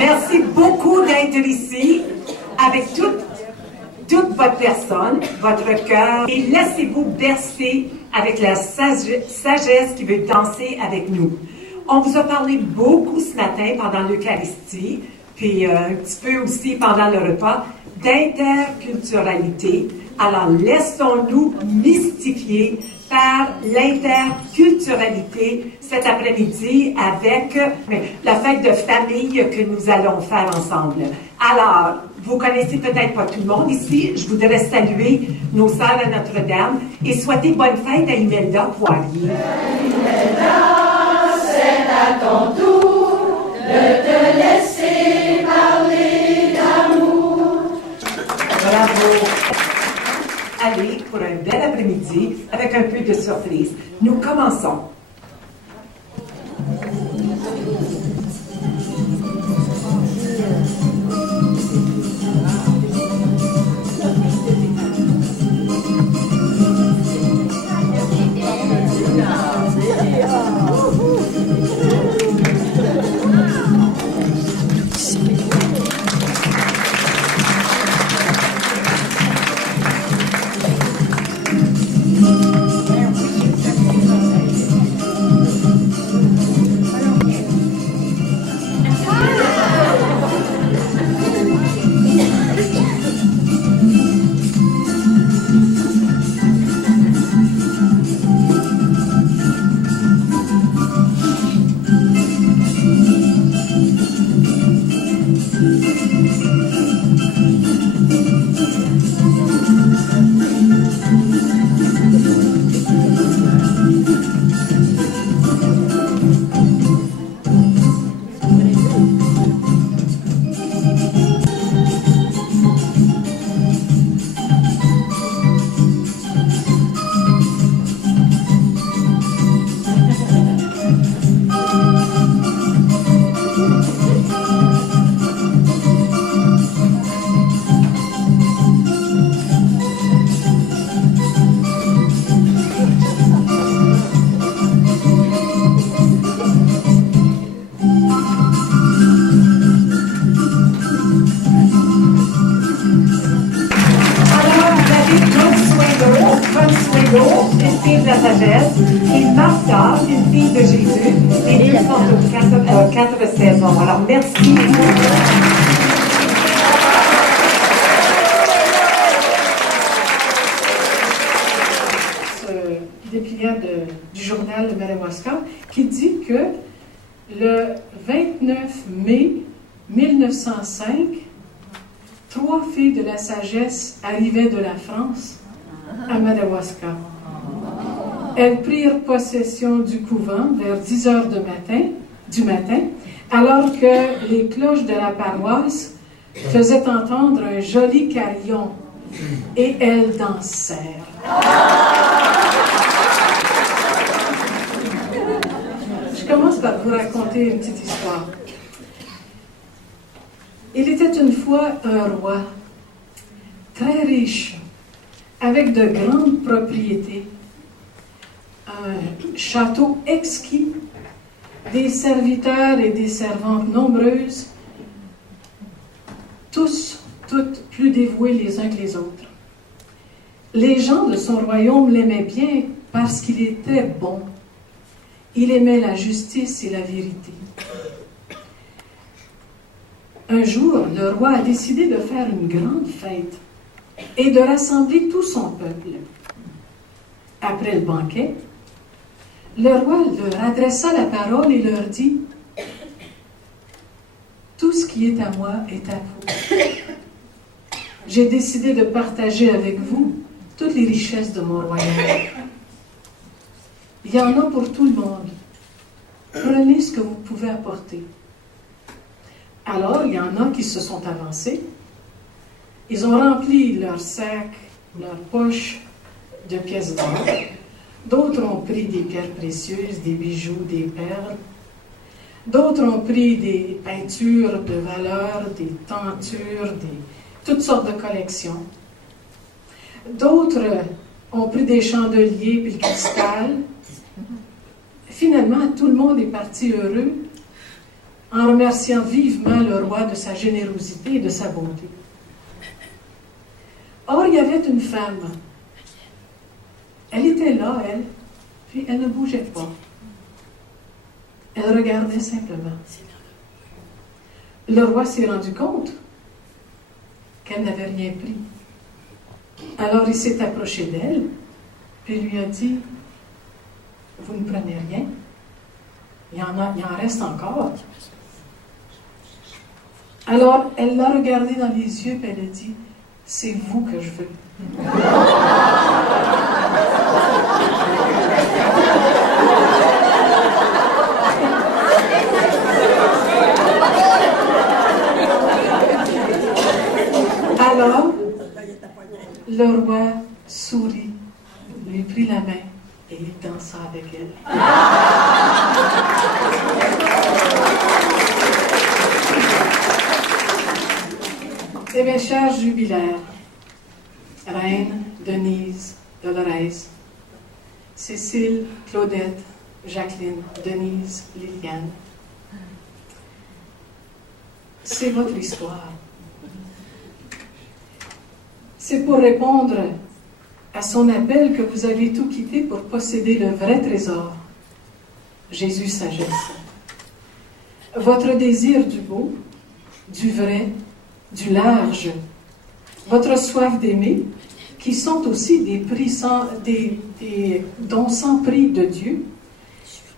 Merci beaucoup d'être ici avec toute votre personne, votre cœur, et laissez-vous bercer avec la sagesse qui veut danser avec nous. On vous a parlé beaucoup ce matin pendant l'Eucharistie, puis un petit peu aussi pendant le repas, d'interculturalité. Alors, laissons-nous mystifier par l'interculturalité cet après-midi avec la fête de famille que nous allons faire ensemble. Alors, vous connaissez peut-être pas tout le monde ici. Je voudrais saluer nos sœurs à Notre-Dame et souhaiter bonne fête à Imelda Poirier. Imelda, c'est à ton tour de te laisser parler d'amour. Bravo. Allez, pour un bel après-midi, avec un peu de surprise. Nous commençons. Et Martha, une fille de Jésus, les deux sont aux 4 saisons. Alors, merci. Ce dépliant du journal de Madawaska qui dit que le 29 mai 1905, 3 filles de la sagesse arrivaient de la France à Madawaska. Elles prirent possession du couvent vers 10 heures du matin, alors que les cloches de la paroisse faisaient entendre un joli carillon, et elles dansèrent. Je commence par vous raconter une petite histoire. Il était une fois un roi, très riche, avec de grandes propriétés, un château exquis, des serviteurs et des servantes nombreuses, toutes plus dévoués les uns que les autres. Les gens de son royaume l'aimaient bien parce qu'il était bon. Il aimait la justice et la vérité. Un jour, le roi a décidé de faire une grande fête et de rassembler tout son peuple. Après le banquet, le roi leur adressa la parole et leur dit: « Tout ce qui est à moi est à vous. J'ai décidé de partager avec vous toutes les richesses de mon royaume. Il y en a pour tout le monde. Prenez ce que vous pouvez apporter. » Alors, il y en a qui se sont avancés. Ils ont rempli leurs sacs, leurs poches de pièces d'or. D'autres ont pris des pierres précieuses, des bijoux, des perles. D'autres ont pris des peintures de valeur, des tentures, toutes sortes de collections. D'autres ont pris des chandeliers puis le cristal. Finalement, tout le monde est parti heureux en remerciant vivement le roi de sa générosité et de sa bonté. Or, il y avait une femme. Elle était là, elle, puis elle ne bougeait pas. Elle regardait simplement. Le roi s'est rendu compte qu'elle n'avait rien pris. Alors il s'est approché d'elle, puis lui a dit, « Vous ne prenez rien? Il en reste encore. » Alors elle l'a regardé dans les yeux, puis elle a dit, « C'est vous que je veux. » Alors, le roi sourit, lui prit la main et il dansa avec elle. Et mes chers jubilaires, Reine, Denise, Dolores, Cécile, Claudette, Jacqueline, Denise, Liliane, c'est votre histoire. C'est pour répondre à son appel que vous avez tout quitté pour posséder le vrai trésor, Jésus sagesse. Votre désir du beau, du vrai, du large, votre soif d'aimer, qui sont aussi des dons sans prix de Dieu,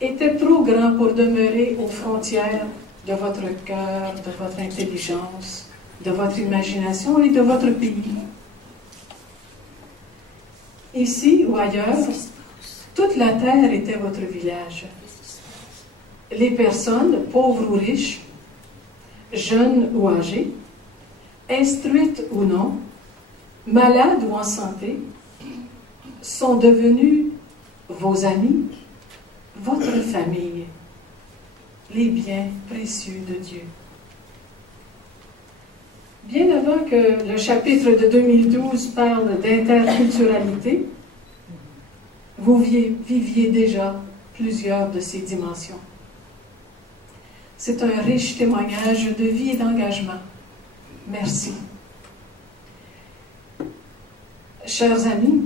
était trop grand pour demeurer aux frontières de votre cœur, de votre intelligence, de votre imagination et de votre pays. Ici ou ailleurs, toute la terre était votre village. Les personnes, pauvres ou riches, jeunes ou âgées, instruites ou non, malades ou en santé, sont devenus vos amis, votre famille, les biens précieux de Dieu. Bien avant que le chapitre de 2012 parle d'interculturalité, vous viviez déjà plusieurs de ces dimensions. C'est un riche témoignage de vie et d'engagement. Merci. Chers amis,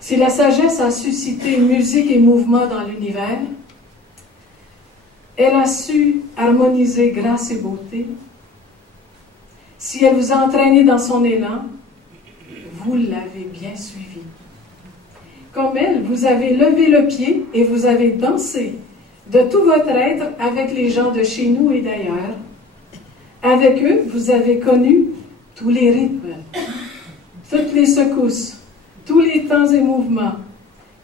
si la sagesse a suscité musique et mouvement dans l'univers, elle a su harmoniser grâce et beauté. Si elle vous a entraîné dans son élan, vous l'avez bien suivi. Comme elle, vous avez levé le pied et vous avez dansé de tout votre être avec les gens de chez nous et d'ailleurs. Avec eux, vous avez connu tous les rythmes, toutes les secousses, tous les temps et mouvements,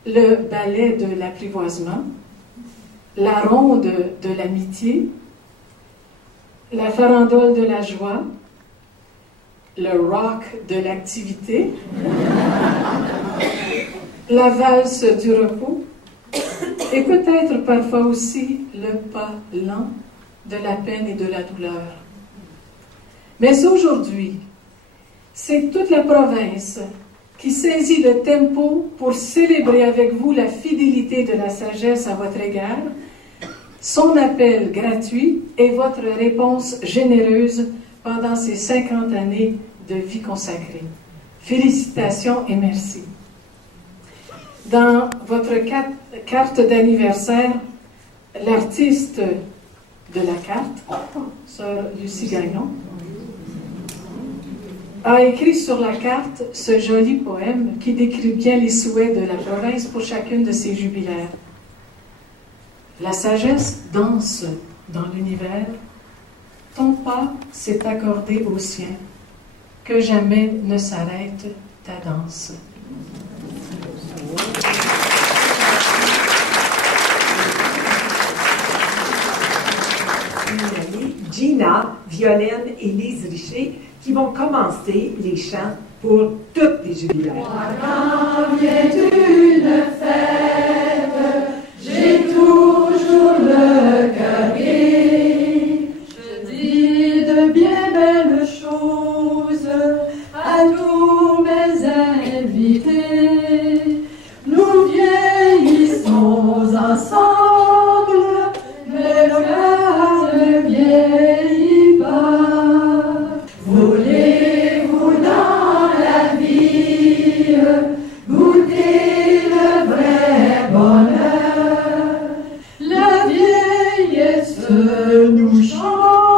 le ballet de l'apprivoisement, la ronde de l'amitié, la farandole de la joie, le rock de l'activité, la valse du repos, et peut-être parfois aussi le pas lent de la peine et de la douleur. Mais aujourd'hui, c'est toute la province qui saisit le tempo pour célébrer avec vous la fidélité de la sagesse à votre égard, son appel gratuit et votre réponse généreuse pendant ces 50 années de vie consacrée. Félicitations et merci. Dans votre carte d'anniversaire, l'artiste de la carte, Sœur Lucie Gagnon, a écrit sur la carte ce joli poème qui décrit bien les souhaits de la province pour chacune de ses jubilaires. La sagesse danse dans l'univers, ton pas s'est accordé au sien, que jamais ne s'arrête ta danse. Gina, Violaine et Lise Richer qui vont commencer les chants pour toutes les jubilaires. Quand vient une fête, j'ai toujours le cœur gai. Je dis de bien belles choses à tous mes invités. Nous vieillissons ensemble, mais le cœur nous chantons.